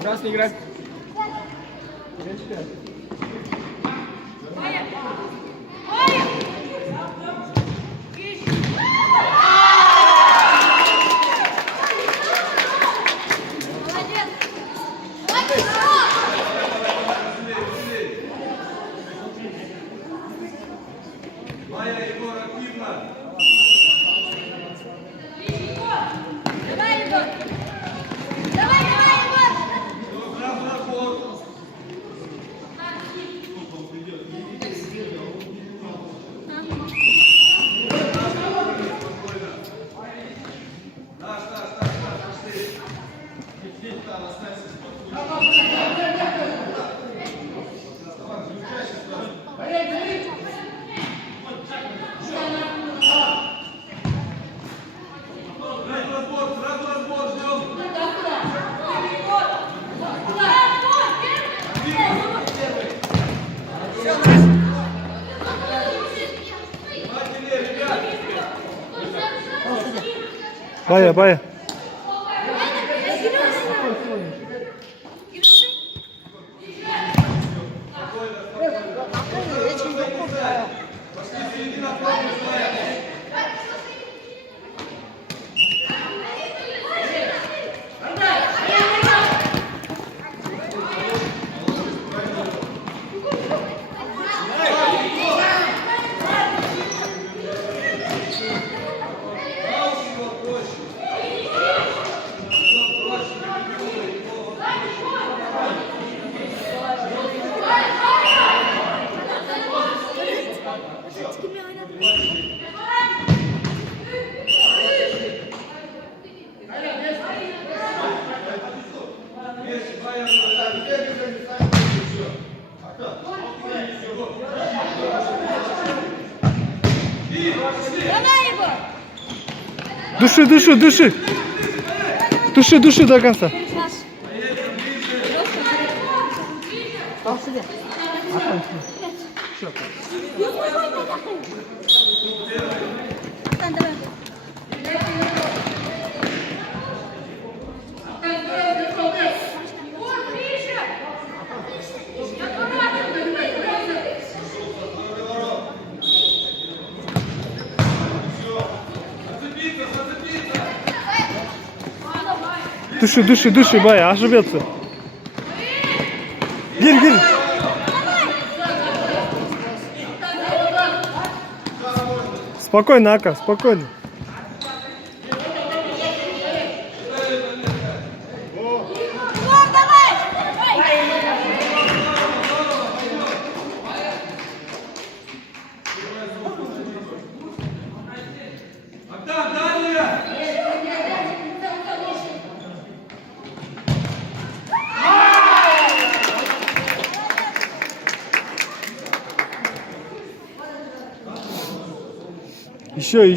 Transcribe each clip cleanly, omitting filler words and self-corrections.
Красный играть. Baya baya. Души, души, души. Души, души до конца. Души, души, души, бая, ошибется. Гир, гир. Спокойно, Ака, спокойно.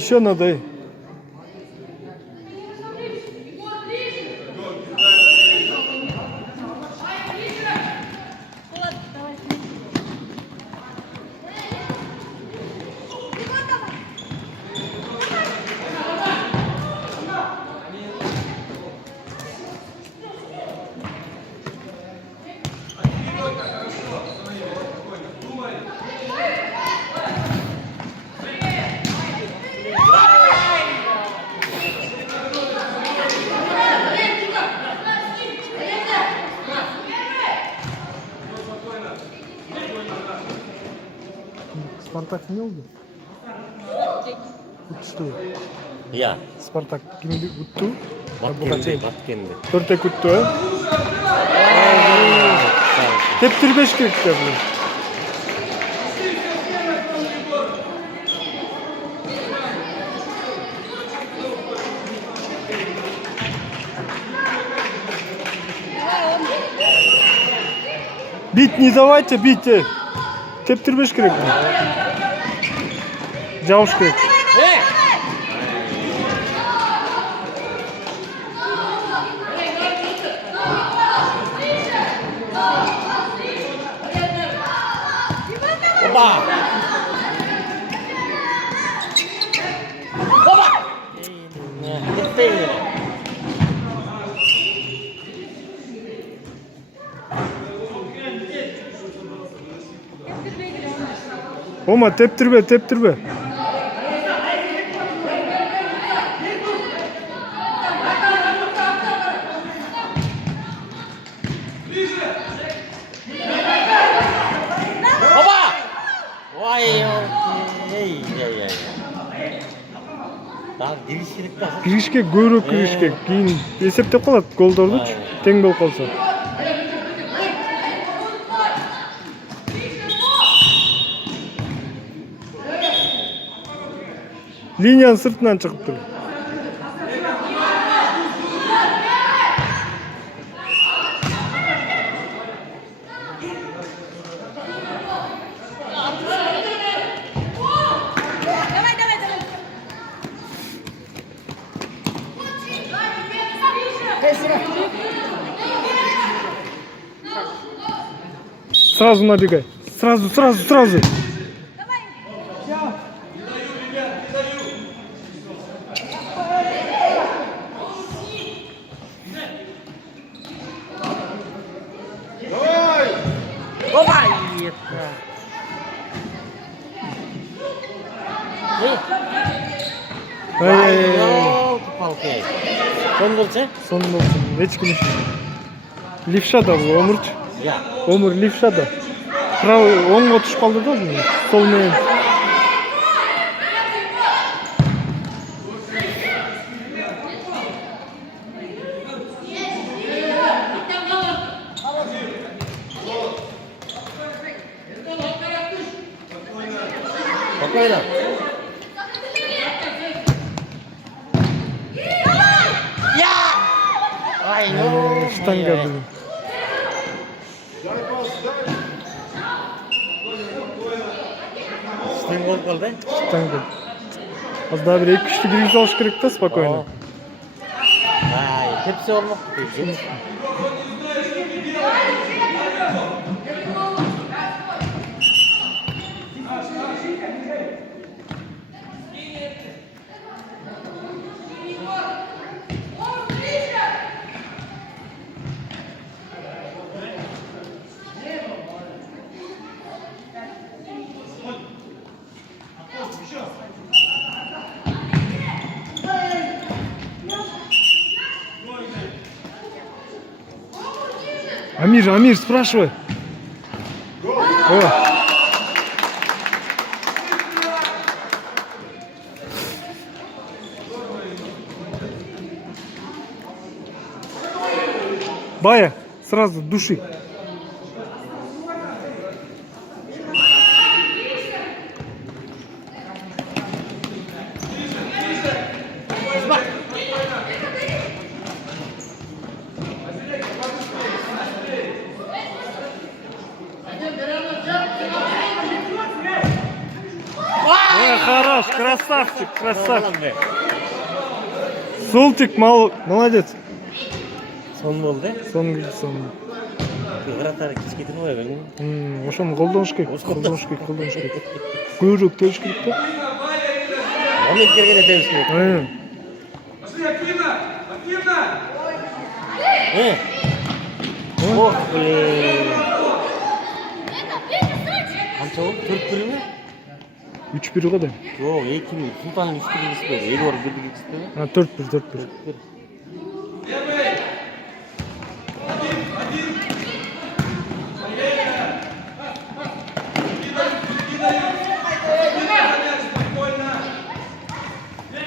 Еще надо. Спартак не oldu? Uçtu. Ya. Spartak kimdi uttu? Batkendi. 4'e kuttu. Hep 5 kırıkta bu. Бить не давайте, бейте. Тептербеш керек. Жауыш керек. Oba! Oba! Gittin. Ома тептірбе, тептірбе. Опа! Ой, ей, ей, ей. Daha giriş керек та. Киришке көбүрөөк киришке. Кийин эсептеп калат голдордучу. Тең болуп калса. Линиянын сыртынан чыгып тур. Сразу набегай. Сразу, сразу, сразу. Опа! Елки-палки. Сон болчу? Сон болсун. Эч ким. Левша да бул Омурчу. Я. Омур левша да. Правый оңго түшүп калды да. Сол менен. Спокойно. Я! Ай, ну. Штанга блин. Штанга болуп калды? Штанга. Az daha bir 2-3 girgиз алыш керек да, спокойно. Ай, тепсе болмокту дейт. Амир, спрашивай. О. Бая, сразу души. Хорош, красавчик, красавчик. Солтик, молодец. Сон болду. Сон. Гратары кичкейтип койгон. Ошону колдонуш керек. Көбүрөөк тебиш керек да. Момент кергенде тебиш керек. Пошли активно! Ох, блин. Канча болду? 4-1 ме? 3-1 го да. Жок, 2-1. Султандын 3-1 geçпedi. 7 бар 1 geçti. Ha 4-1.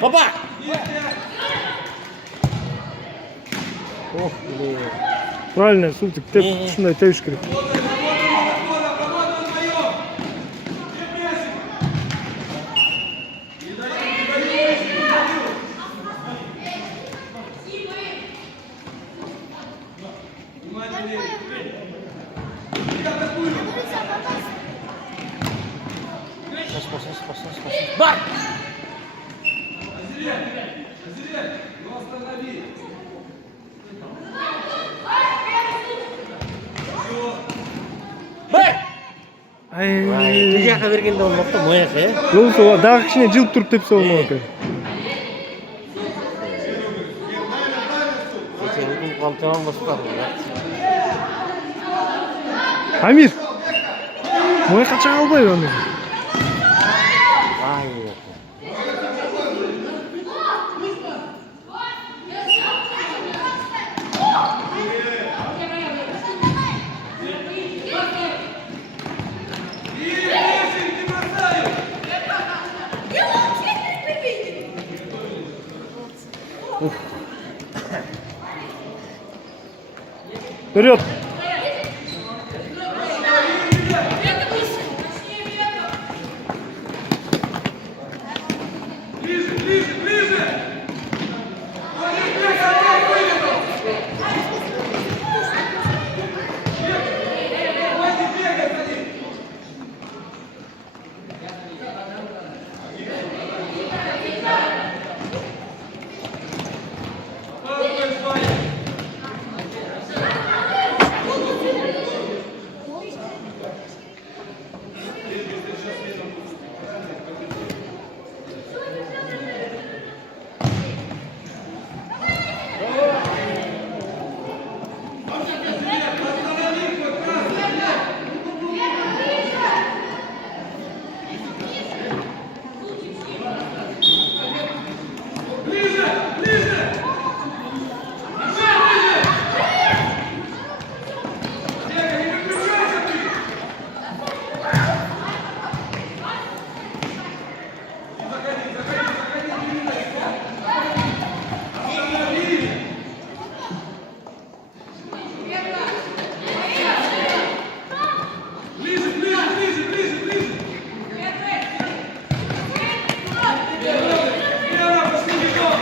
Опа! Ох, блин. Правильно, Султик, ушундай тебиш керек. Спас. Бар! Бар! Ай, жака бергенде болмокту, мояка, Болсо дагы кичине жылып туруп тепсе болмок экен. Кече калтыран башкарды. Амир. Моя кача албайбы аны. Ай, не бросаю! Вперед! Ближе, ближе, ближе! Молодец, опять вылетел! Хватит бегать за ним! Попробуй, Ваня! Ближе! Ближе! Бегай, не выключайся ты! Заходи, заходи, останови! Ближе, ближе, ближе, ближе, ближе! Вера, пошли бегом!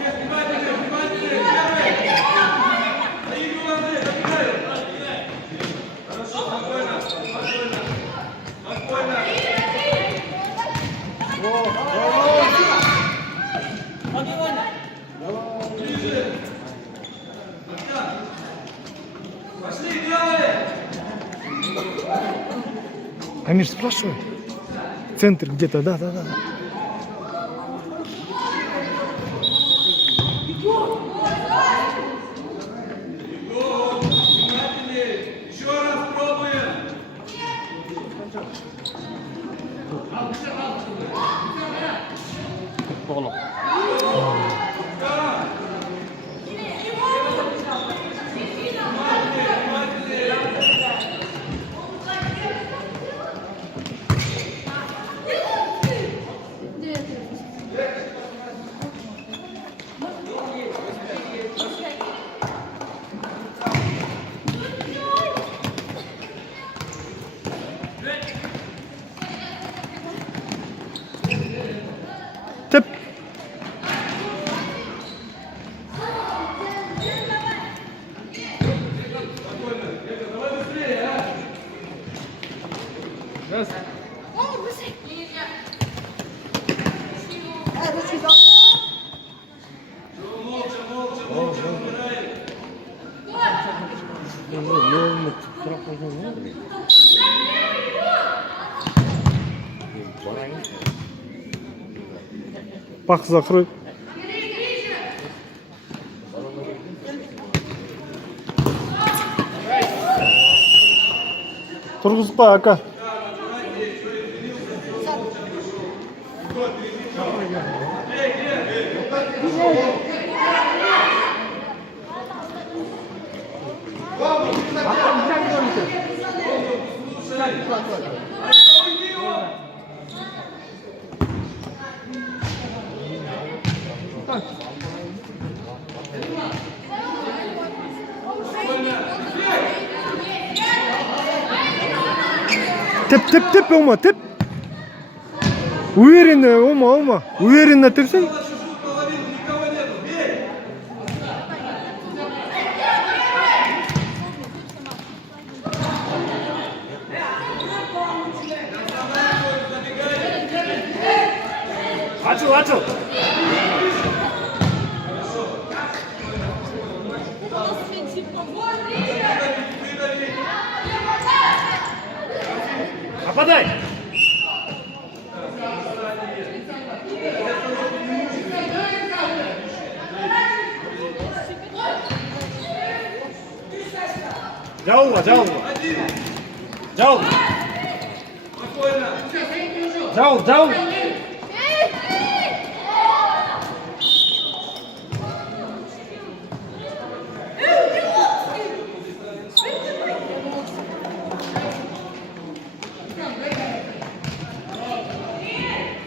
Внимательнее, внимательнее! Первый! Наигрывай, Андрей, забегай! Хорошо, спокойно, спокойно! Спокойно! Ближе! Пошли, делай! Амир, спрашивай. Центр где-то, да. Бегом! Внимательнее! Еще раз пробуем! Поло. Теп. Давай быстрее, а! Раз. Молча, молча, молча, разбираем. Пах закрой. Тұрғызбай, ака. Теп, Ома, теп. Уверенно, Ома. Уверенно тепсең. Чужую половину, никого нету, бей! Ачыл. Нападай! Джаула, Джаула. Джаул. Спокойно. Джаул, Джаул.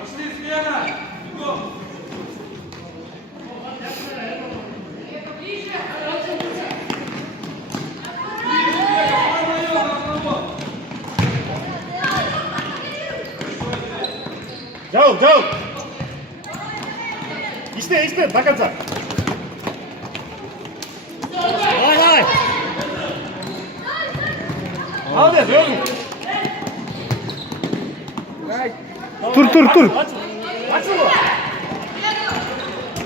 Пошли, смена. Бегом. Джаул, Джаул. Iste, до конца. Давай, давай. Молодец, верни. Тур. Отсюда.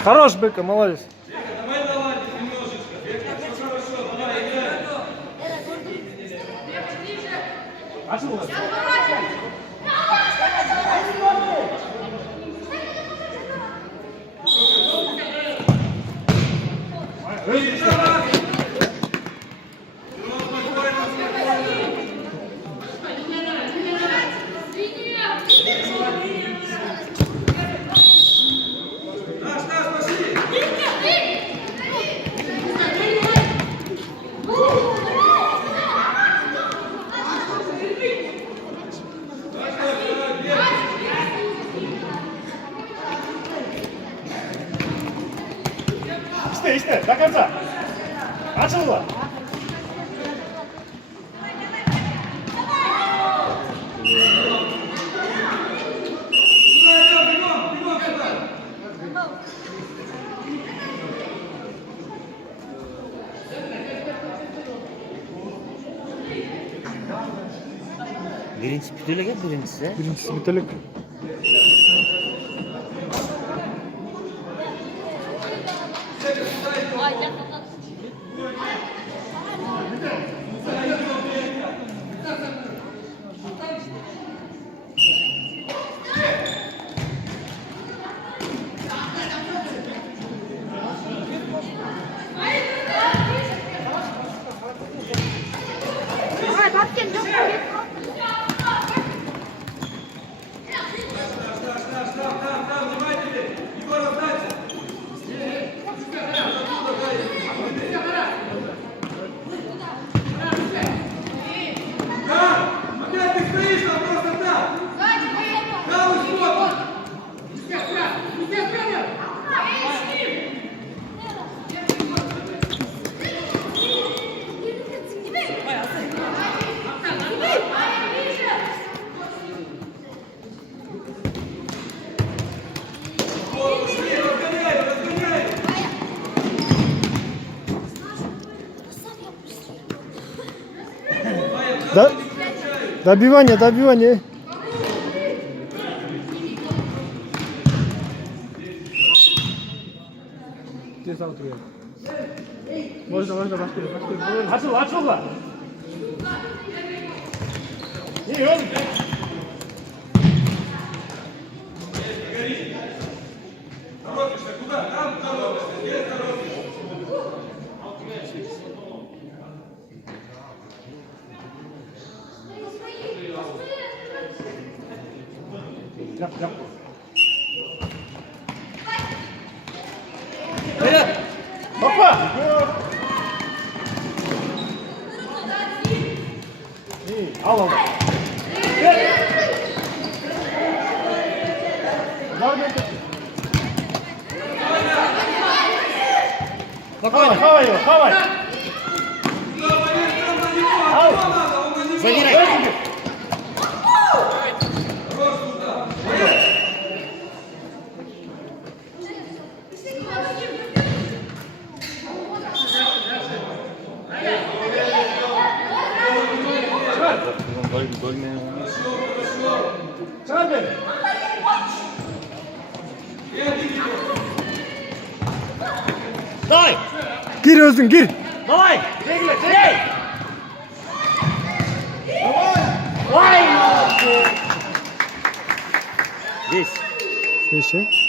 Хорош, Бека, молодец. Давай наладим немножечко. Все хорошо, давай, играй. Отсюда. Наш, пошли. Iste, до конца. Отсюда. Бегом сюда. Birincisi Pütüle'ge birincisi. Birincisi bitelik. Давай, бабкин, Там, внимательнее. Егор, раздача. Да, опять ты стоишь там просто так. Да, высоко. Пошли, разгоняй. Да, добивание. Отсюда. Не, верни. Торопишься куда? Там торопишься, здесь торопишься. Ляп. Опа! Al. Спокойно. Хавай его, хавай! Забирай. Çabuk! Давай. Gir Özgün gir. Давай. Çekile, çekil! Давай. Дальше.